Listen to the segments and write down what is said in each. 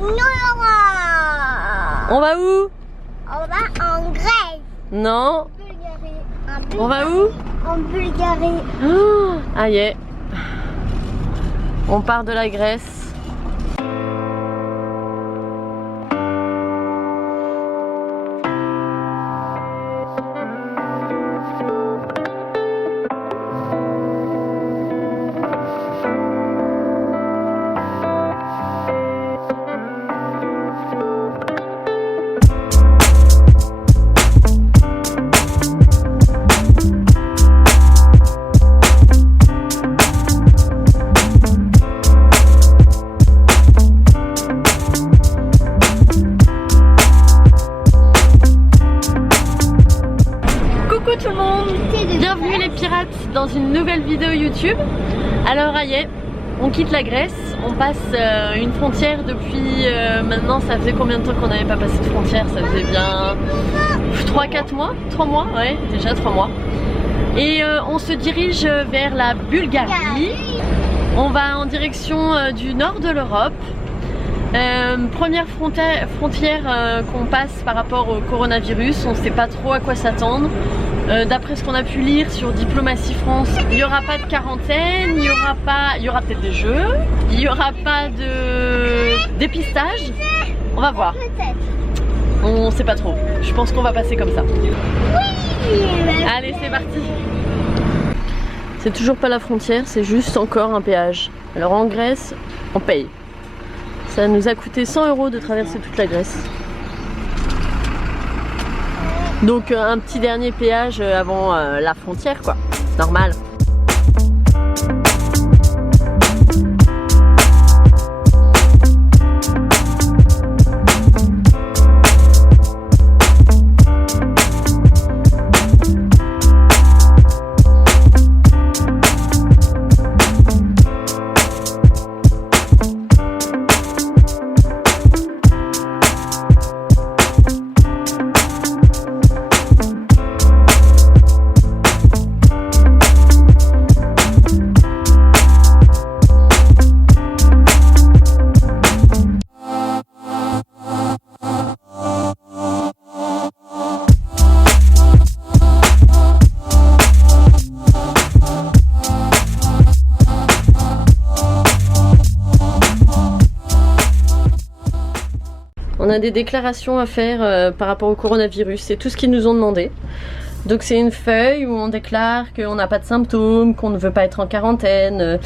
On va où? On va en Grèce. Non. On va où? En Bulgarie. Oh, ah yeah. On part de la Grèce. Tout le monde, bienvenue les pirates dans une nouvelle vidéo YouTube. Alors aïe, on quitte la Grèce, on passe une frontière depuis maintenant, ça faisait combien de temps qu'on n'avait pas passé de frontière? Ça faisait bien 3-4 mois, 3 mois, ouais déjà 3 mois. Et on se dirige vers la Bulgarie. On va en direction du nord de l'Europe. Première frontière qu'on passe par rapport au coronavirus, on ne sait pas trop à quoi s'attendre. D'après ce qu'on a pu lire sur Diplomatie France, il n'y aura pas de quarantaine, il y aura peut-être des jeux, il n'y aura pas de dépistage. On va voir. On ne sait pas trop. Je pense qu'on va passer comme ça. Oui. Allez, c'est parti. C'est toujours pas la frontière, c'est juste encore un péage. Alors en Grèce, on paye. Ça nous a coûté 100 € de traverser toute la Grèce. Donc un petit dernier péage avant la frontière quoi, normal. On a des déclarations à faire par rapport au coronavirus, c'est tout ce qu'ils nous ont demandé. Donc c'est une feuille où on déclare qu'on n'a pas de symptômes, qu'on ne veut pas être en quarantaine,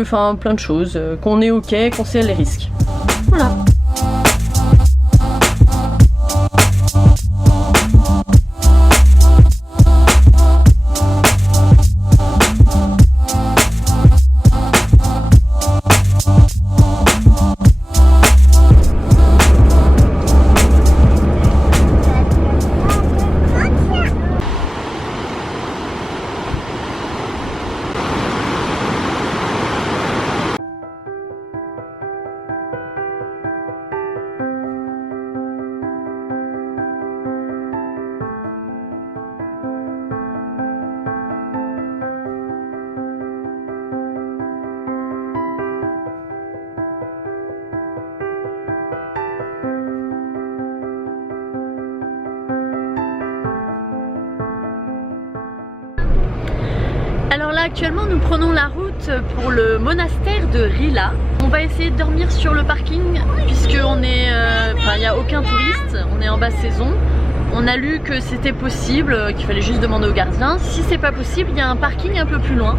enfin plein de choses, qu'on est ok, qu'on sait les risques. Voilà. Alors là actuellement nous prenons la route pour le monastère de Rila. On va essayer de dormir sur le parking puisque on est, il n'y a aucun touriste, on est en basse saison. On a lu que c'était possible, qu'il fallait juste demander au gardien. Si c'est pas possible, il y a un parking un peu plus loin.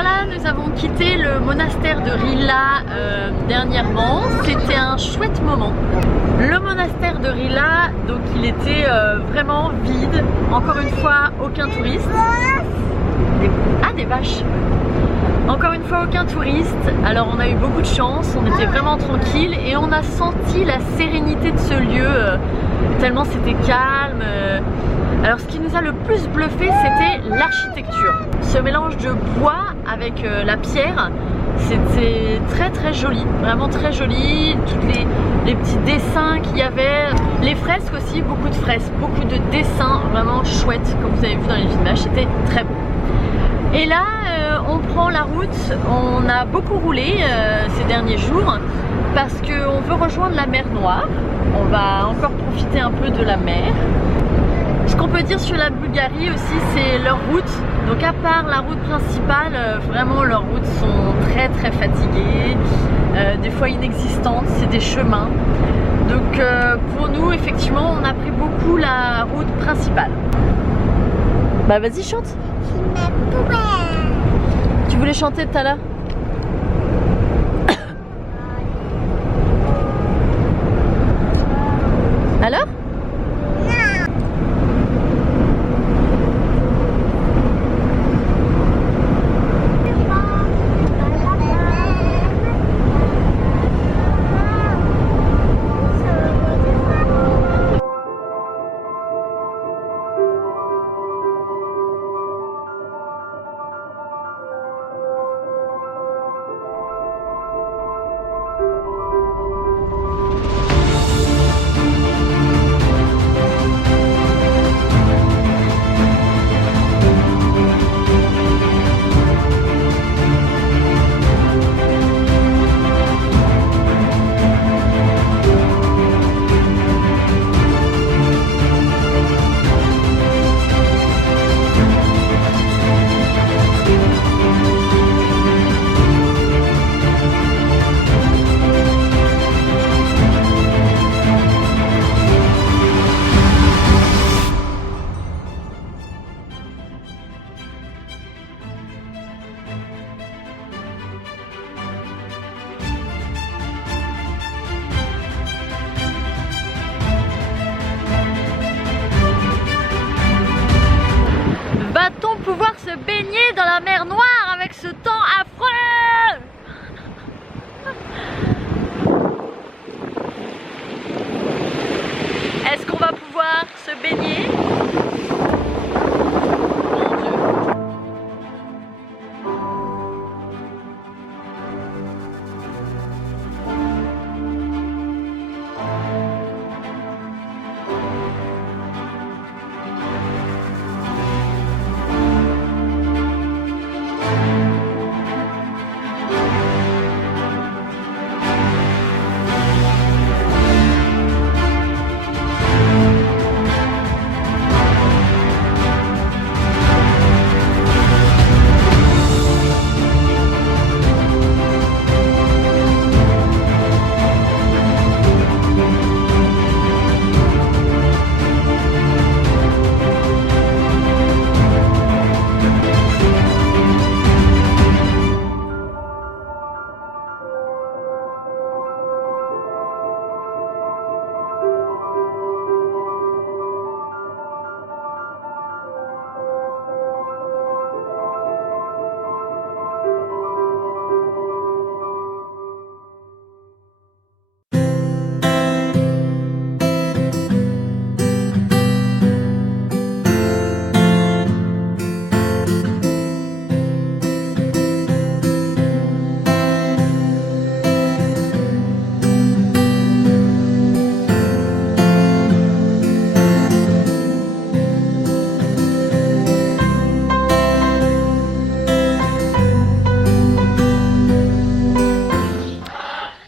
voilà, nous avons quitté le monastère de Rila dernièrement. C'était un chouette moment. Le monastère de Rila, donc il était vraiment vide. Encore une fois, aucun touriste. Des vaches. Encore une fois, aucun touriste. Alors on a eu beaucoup de chance, on était vraiment tranquille et on a senti la sérénité de ce lieu, tellement c'était calme. Alors ce qui nous a le plus bluffé, c'était l'architecture. Ce mélange de bois avec la pierre, c'était très joli, vraiment très joli. Tous les petits dessins qu'il y avait, les fresques aussi, beaucoup de fresques, beaucoup de dessins vraiment chouettes, comme vous avez vu dans les images, c'était très beau. Et là, on prend la route, on a beaucoup roulé ces derniers jours parce qu'on veut rejoindre la mer Noire. On va encore profiter un peu de la mer. Ce qu'on peut dire sur la Bulgarie aussi, c'est leur route. Donc à part la route principale, vraiment leurs routes sont très fatiguées, des fois inexistantes, c'est des chemins. Donc pour nous, effectivement, on a pris beaucoup la route principale. Bah vas-y, chante. Tu voulais chanter tout à l'heure? Alors? Va-t-on pouvoir se baigner dans la mer Noire avec ce temps affreux? Est-ce qu'on va pouvoir se baigner? Mon Dieu.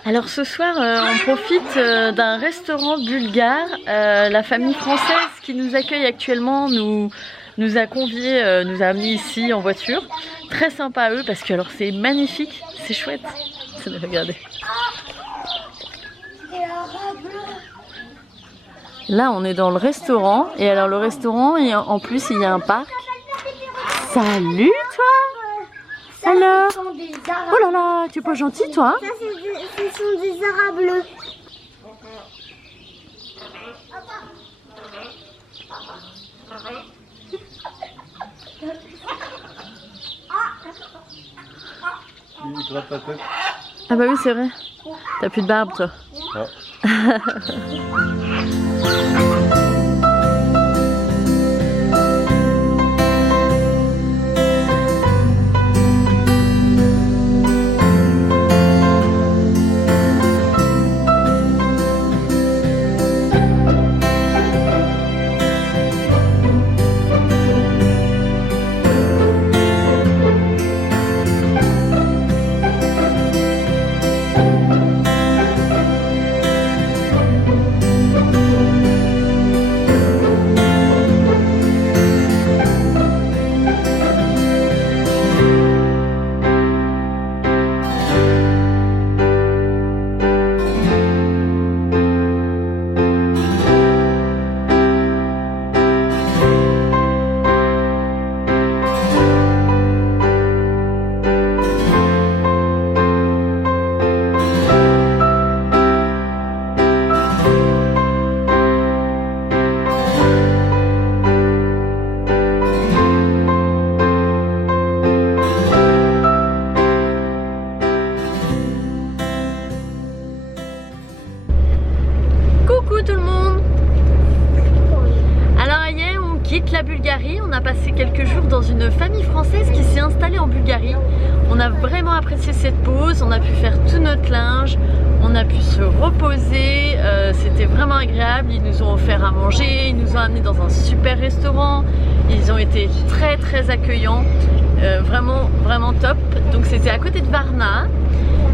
Alors ce soir, on profite d'un restaurant bulgare. La famille française qui nous accueille actuellement nous a conviés, nous a amenés ici en voiture. Très sympa à eux parce que alors c'est magnifique, c'est chouette. Regardez. Là on est dans le restaurant et alors le restaurant, en plus il y a un parc. Salut toi! Ça, Alors? ce sont des arabes. Oh là là, tu es pas gentil toi, hein? Ça, ce sont des arabes bleus. Il gratte ta tête. Ah bah oui, c'est vrai. T'as plus de barbe toi. Ah. Coucou tout le monde. Alors Aïe, on quitte la Bulgarie. On a passé quelques jours dans une famille française qui s'est installée en Bulgarie. On a vraiment apprécié cette pause. On a pu faire tout notre linge. On a pu se reposer. C'était vraiment agréable. Ils nous ont offert à manger. Ils nous ont amenés dans un super restaurant. Ils ont été très accueillants. Vraiment top. Donc c'était à côté de Varna.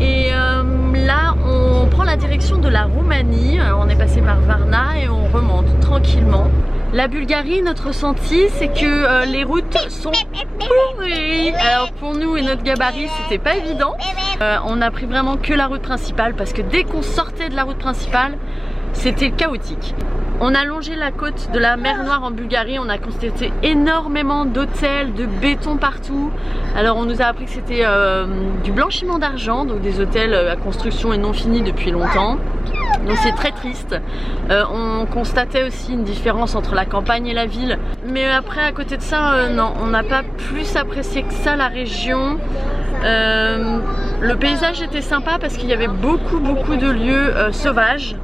Et là on prend la direction de la Roumanie. On est passé par Varna et on remonte tranquillement. La Bulgarie, notre ressenti, c'est que les routes sont pourries. Alors pour nous et notre gabarit, c'était pas évident. On a pris vraiment que la route principale parce que dès qu'on sortait de la route principale, c'était chaotique. On a longé la côte de la mer Noire en Bulgarie, on a constaté énormément d'hôtels, de béton partout. Alors on nous a appris que c'était du blanchiment d'argent, donc des hôtels à construction et non finis depuis longtemps. Donc c'est très triste. On constatait aussi une différence entre la campagne et la ville. Mais après à côté de ça, non, on n'a pas plus apprécié que ça la région. Le paysage était sympa parce qu'il y avait beaucoup de lieux sauvages.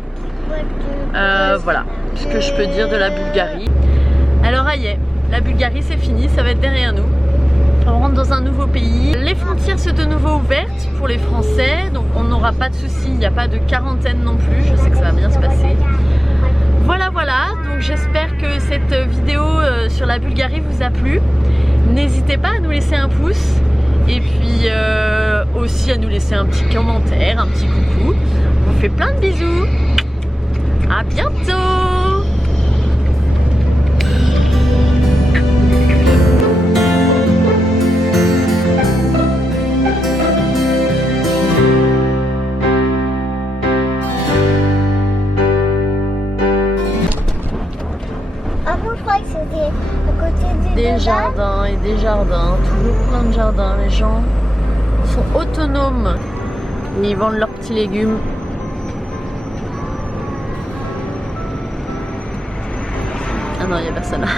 Voilà ce que je peux dire de la Bulgarie. Alors Aïe, la Bulgarie c'est fini, ça va être derrière nous. On rentre dans un nouveau pays. Les frontières sont de nouveau ouvertes pour les Français, donc on n'aura pas de soucis, il n'y a pas de quarantaine non plus, je sais que ça va bien se passer. Voilà, donc j'espère que cette vidéo sur la Bulgarie vous a plu. N'hésitez pas à nous laisser un pouce et puis aussi à nous laisser un petit commentaire, un petit coucou. On vous fait plein de bisous. À bientôt! Avant, je croyais que c'était à côté Des jardins et des jardins, toujours plein de jardins. Les gens sont autonomes et ils vendent leurs petits légumes. Ah non, il n'y a personne là.